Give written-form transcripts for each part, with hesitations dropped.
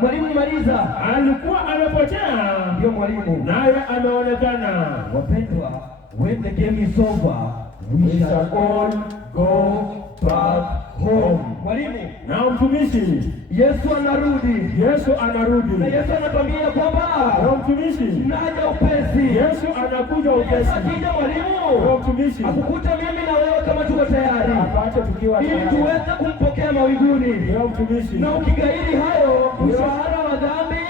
Mwalimu maliza. Alikuwa amepotea, Ndio mwalimu. naye ameonekana. Wapendwa, when the game is over, we shall all go back home. Mwalimu, Na mtumishi, Yesu anarudi. Yesu anarudi. Na Yesu anatuambia kwamba Na mtumishi, naja upesi. Yesu anakuja upesi. Akija mwalimu, Na mtumishi, akukuta mimi na wewe kama tuko tayari, apate tukiwa ili tayari. tuweze kumpokea mawinguni. Na mtumishi, Na ukigairi hayo, mshahara wa dhambi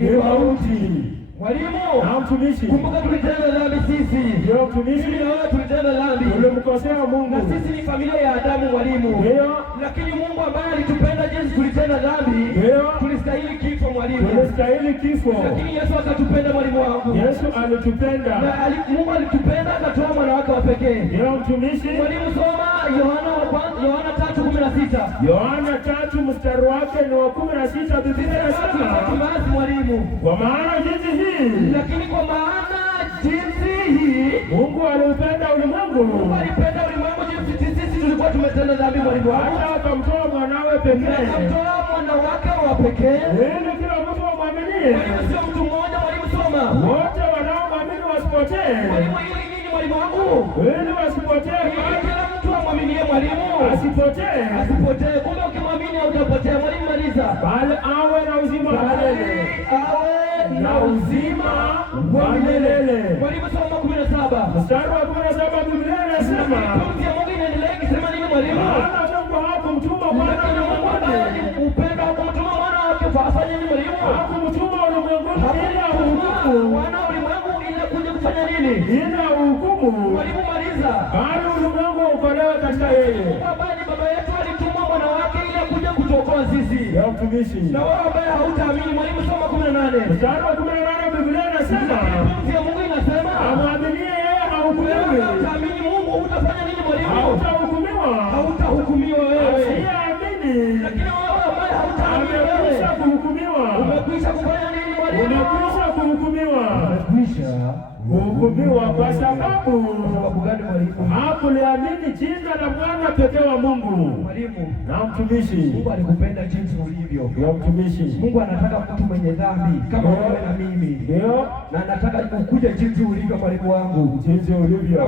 ni mauti. Mwalimu, Na mtumishi, kumbuka tulitenda dhambi sisi. ndio mtumishi, Mimi na wewe tulitenda dhambi. tulimkosea Mungu. Na sisi ni familia ya Adamu mwalimu. Ndio, Lakini Mungu ambaye alitupenda jinsi tulitenda dhambi, ndio, tulistahili kifo mwalimu. tulistahili kifo. Lakini Yesu akatupenda mwalimu wangu. Yesu alitupenda. Na Mungu alitupenda akatoa mwana wake wa pekee. Ndio mtumishi, Mwalimu, soma Yohana 3:16. Yohana 3 mstari wake ni wa 16. Biblia inasema, Basi mwalimu, kwa maana jinsi hii, lakini kwa maana jinsi hii Mungu aliupenda ulimwengu, Mungu alipenda ulimwengu jinsi sisi tulikuwa tumetenda dhambi mwalimu wangu. hata akamtoa mwanawe pekee, Akamtoa mwana wake wa pekee. ili kila mtu amwaminie. Mwalimu, sio mtu mmoja mwalimu, soma. Wote wanaomwamini wasipotee, Mwalimu, hili nini mwalimu wangu? ili wasipotee, Ili kila mtu amwaminie mwalimu. asipotee, Asipotee. Kumbe ukimwamini hautapotea mwalimu, maliza. bali awe na uzima wa milele. Awe Na uzima wa milele. Mwalimu, soma 17. Mstari wa 17 Biblia inasema, Pumzi ya Mungu inaendelea ikisema nini mwalimu? maana Mungu hakumtuma mwana Lakini Mungu ambaye ulimwenguni, upendo hakumtuma mwana wake afanye nini mwalimu? hakumtuma ulimwenguni ili ahukumu, Wana ulimwengu ili kuja kufanya nini? ili ahukumu, Mwalimu, maliza. bali ulimwengu ukolewe katika yeye. Mungu ambaye ni baba yetu alituma mwana wake ili kuja kutuokoa sisi. Ya mtumishi, Na wewe ambaye hautaamini mwalimu, soma 18. mstari wa 18 Biblia inasema, Pumzi ya Mungu inasema, amwaminie yeye hahukumiwi, wewe utaamini Mungu utafanya nini mwalimu? hautahukumiwa. Hautahukumiwa wewe. Asiyeamini Lakini wewe ambaye hautaamini amekwisha wewe kuhukumiwa, umekwisha kufanya nini mwalimu? umekwisha kuhukumiwa, Umekwisha kuhukumiwa kwa sababu sababu gani mwalimu? hakuliamini jina la mwana pekee wa Mungu. Mwalimu, Na mtumishi, Mungu alikupenda jinsi ulivyo. ya mtumishi, Mungu anataka mtu mwenye dhambi kama wewe na mimi, ndio na anataka ukuje jinsi ulivyo mwalimu wangu. jinsi ulivyo.